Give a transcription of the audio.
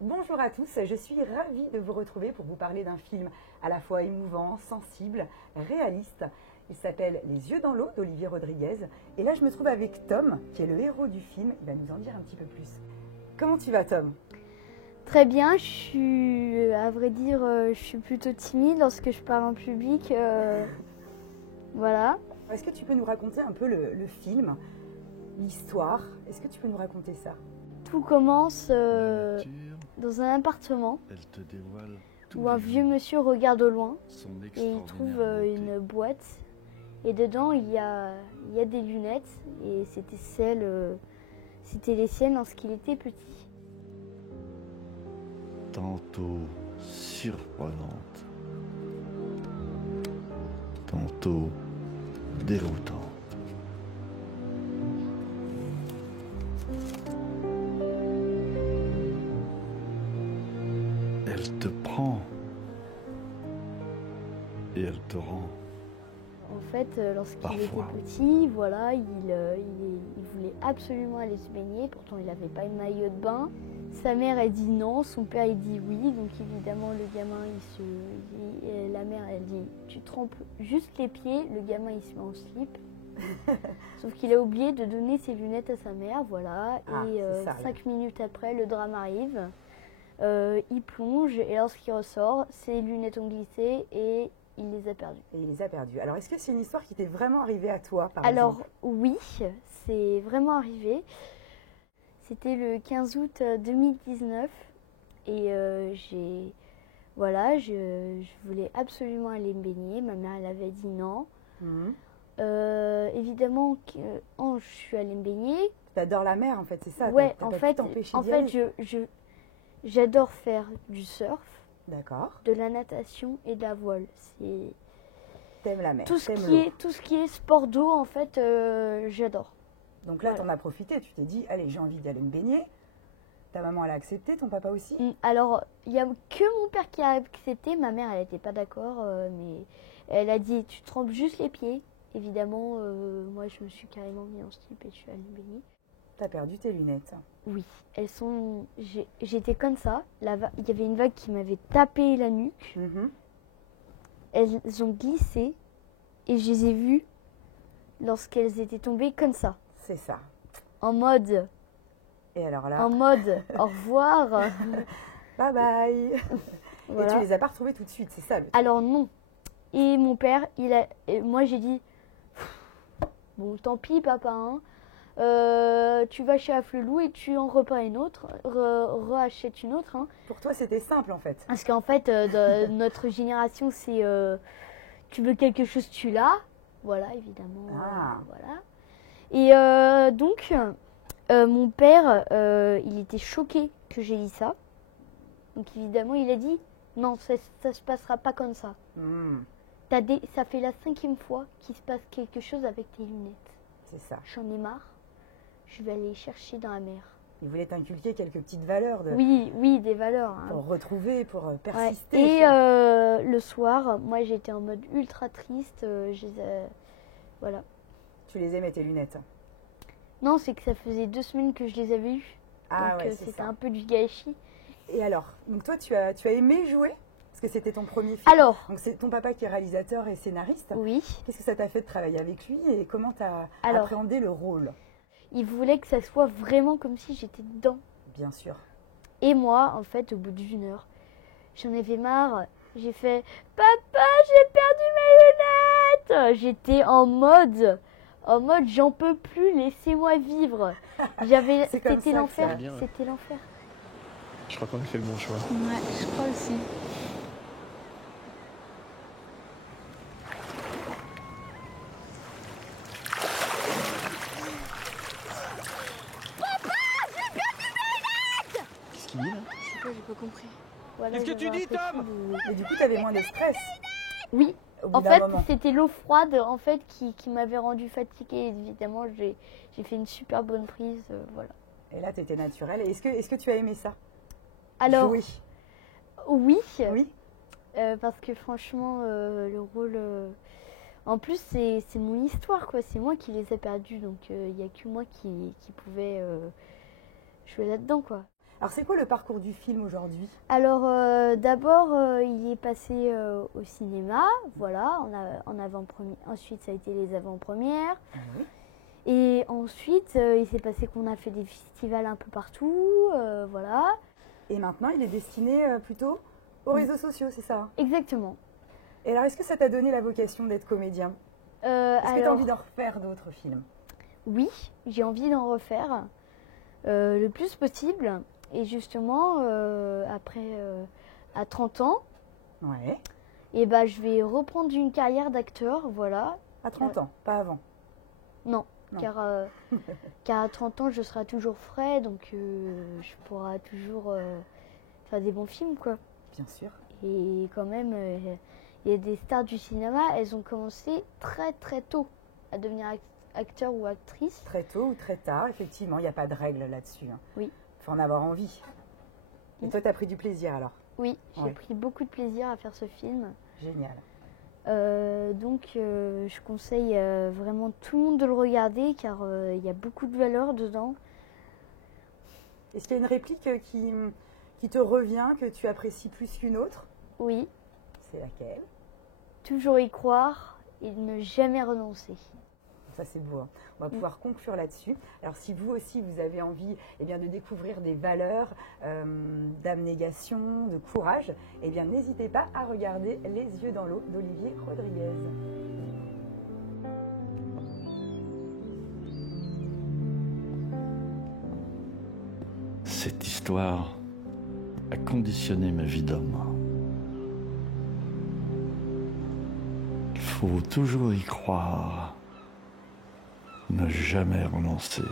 Bonjour à tous, je suis ravie de vous retrouver pour vous parler d'un film à la fois émouvant, sensible, réaliste. Il s'appelle Les yeux dans l'eau d'Olivier Rodriguez. Et là, je me trouve avec Tom, qui est le héros du film. Il va nous en dire un petit peu plus. Comment tu vas, Tom? Très bien, à vrai dire, je suis plutôt timide lorsque je parle en public. Voilà. Est-ce que tu peux nous raconter un peu le film, l'histoire? Est-ce que tu peux nous raconter ça? Tout commence dans un appartement où un vieux monsieur regarde au loin et il trouve une boîte. Et dedans, il y a des lunettes et c'était les siennes lorsqu'il était petit. Tantôt surprenante, tantôt déroutante. Elle te prend et elle te rend. En fait, lorsqu'il Parfois. était petit, voilà, il voulait absolument aller se baigner. Pourtant, il n'avait pas de maillot de bain. Sa mère, elle dit non, son père, il dit oui. Donc évidemment, le gamin, la mère, elle dit tu trempes juste les pieds. Le gamin, il se met en slip. Sauf qu'il a oublié de donner ses lunettes à sa mère, voilà. Et 5 minutes après, le drame arrive. Il plonge et lorsqu'il ressort, ses lunettes ont glissé et il les a perdues. Et il les a perdues. Alors, est-ce que c'est une histoire qui t'est vraiment arrivée à toi, par Alors exemple? oui, c'est vraiment arrivé. C'était le 15 août 2019 et je voulais absolument aller me baigner. Ma mère, elle avait dit non. Mhm. Évidemment, je suis allée me baigner. Tu adores la mer, en fait, c'est ça? Ouais, T'as en pas pu fait, t'empêcher d'y aller. j'adore faire du surf, D'accord. de la natation et de la voile. C'est T'aimes la mer, tout ce t'aimes qui l'eau. est sport d'eau, en fait, j'adore. Donc là, Voilà. t'en as profité, tu t'es dit, allez, j'ai envie d'aller me baigner. Ta maman, elle a accepté, ton papa aussi? Alors, il n'y a que mon père qui a accepté. Ma mère, elle n'était pas d'accord, mais elle a dit tu trempes juste les pieds. Évidemment, moi, je me suis carrément mis en slip et je suis allée me baigner. T'as perdu tes lunettes. Oui, j'étais comme ça. Il y avait une vague qui m'avait tapé la nuque. Mhm. Elles ont glissé et je les ai vues lorsqu'elles étaient tombées comme ça. C'est ça. En mode Et alors là, au revoir. bye bye. Voilà. Et tu les as pas retrouvées tout de suite, c'est ça? Alors non. Et mon père, moi j'ai dit, bon tant pis papa, hein. Tu vas chez Afflelou et tu en reprends une autre, rachètes une autre. Hein. Pour toi, c'était simple en fait. Parce qu'en fait, notre génération, c'est tu veux quelque chose, tu l'as. Voilà, évidemment. Ah. Voilà. Et donc, mon père, il était choqué que j'ai dit ça. Donc évidemment, il a dit, non, ça se passera pas comme ça. Hmm, Ça fait la 5e fois qu'il se passe quelque chose avec tes lunettes. c'est ça. J'en ai marre. Je vais aller chercher dans la mer. Il voulait t'inculquer quelques petites valeurs Oui, des valeurs. Hein. pour retrouver, pour Ouais. persister. Et le soir, moi j'étais en mode ultra triste. Voilà. Tu les aimais tes lunettes. Non, c'est que ça faisait 2 semaines que je les avais eues. Ah Donc ouais, c'est c'était ça. un peu du gâchis. Et alors, donc toi, tu as aimé jouer? Parce que c'était ton premier film. Alors, Donc c'est ton papa qui est réalisateur et scénariste. oui, Qu'est-ce que ça t'a fait de travailler avec lui et comment tu as Alors. appréhendé le rôle? il voulait que ça soit vraiment comme si j'étais dedans. Bien sûr. Et moi, en fait, au bout d'une heure, j'en avais marre. J'ai fait « Papa, j'ai perdu mes lunettes !» J'étais en mode j'en peux plus, laissez-moi vivre. C'est comme ça C'était que l'enfer, ça- Bien, ouais. c'était l'enfer. Je crois qu'on a fait le bon choix. Ouais, je crois aussi. Qu'est-ce qu'il dit là? Je sais pas, j'ai pas compris. Voilà, Qu'est-ce que tu j'avais dis, l'impression Tom de- Et du coup, tu avais moins de stress Oui, au bout en d'un fait, moment. c'était l'eau froide en fait qui m'avait rendue fatiguée. Évidemment, j'ai fait une super bonne prise, voilà. Et là, tu étais naturelle. Et est-ce que tu as aimé ça? Alors, Jouer. oui, Oui. parce que franchement, le rôle. En plus, c'est mon histoire, quoi. C'est moi qui les ai perdus, donc il n'y a que moi qui pouvais jouer là-dedans, quoi. Alors c'est quoi le parcours du film aujourd'hui? Alors d'abord, il est passé au cinéma, voilà, en avant-première. Ensuite, ça a été les avant-premières. Ah oui. Et ensuite, il s'est passé qu'on a fait des festivals un peu partout, voilà. Et maintenant, il est destiné plutôt aux réseaux sociaux, c'est ça? Exactement. Et alors, est-ce que ça t'a donné la vocation d'être comédien? Est-ce que tu as envie d'en refaire d'autres films? Oui, j'ai envie d'en refaire le plus possible. Et justement, après, à 30 ans, Ouais. et ben, je vais reprendre une carrière d'acteur, voilà. À 30 ans, pas avant. Non, Non. car à 30 ans, je serai toujours frais, donc je pourrai toujours faire des bons films, quoi. Bien sûr. Et quand même, il y a des stars du cinéma, elles ont commencé très très tôt à devenir acteur ou actrice. Très tôt ou très tard, effectivement, il n'y a pas de règle là-dessus. Hein. Oui. Il faut en avoir envie. Et Oui. toi, tu as pris du plaisir alors? Oui, j'ai Ouais. pris beaucoup de plaisir à faire ce film. Génial. Donc je conseille vraiment tout le monde de le regarder car il y a beaucoup de valeur dedans. Est-ce qu'il y a une réplique qui te revient, que tu apprécies plus qu'une autre? Oui, C'est laquelle? toujours y croire et ne jamais renoncer. Ça, c'est beau. Hein. On va pouvoir conclure là-dessus. Alors, si vous aussi, vous avez envie eh bien, de découvrir des valeurs d'abnégation, de courage, eh bien, n'hésitez pas à regarder Les yeux dans l'eau d'Olivier Rodriguez. Cette histoire a conditionné ma vie d'homme. Il faut toujours y croire, ne jamais renoncer.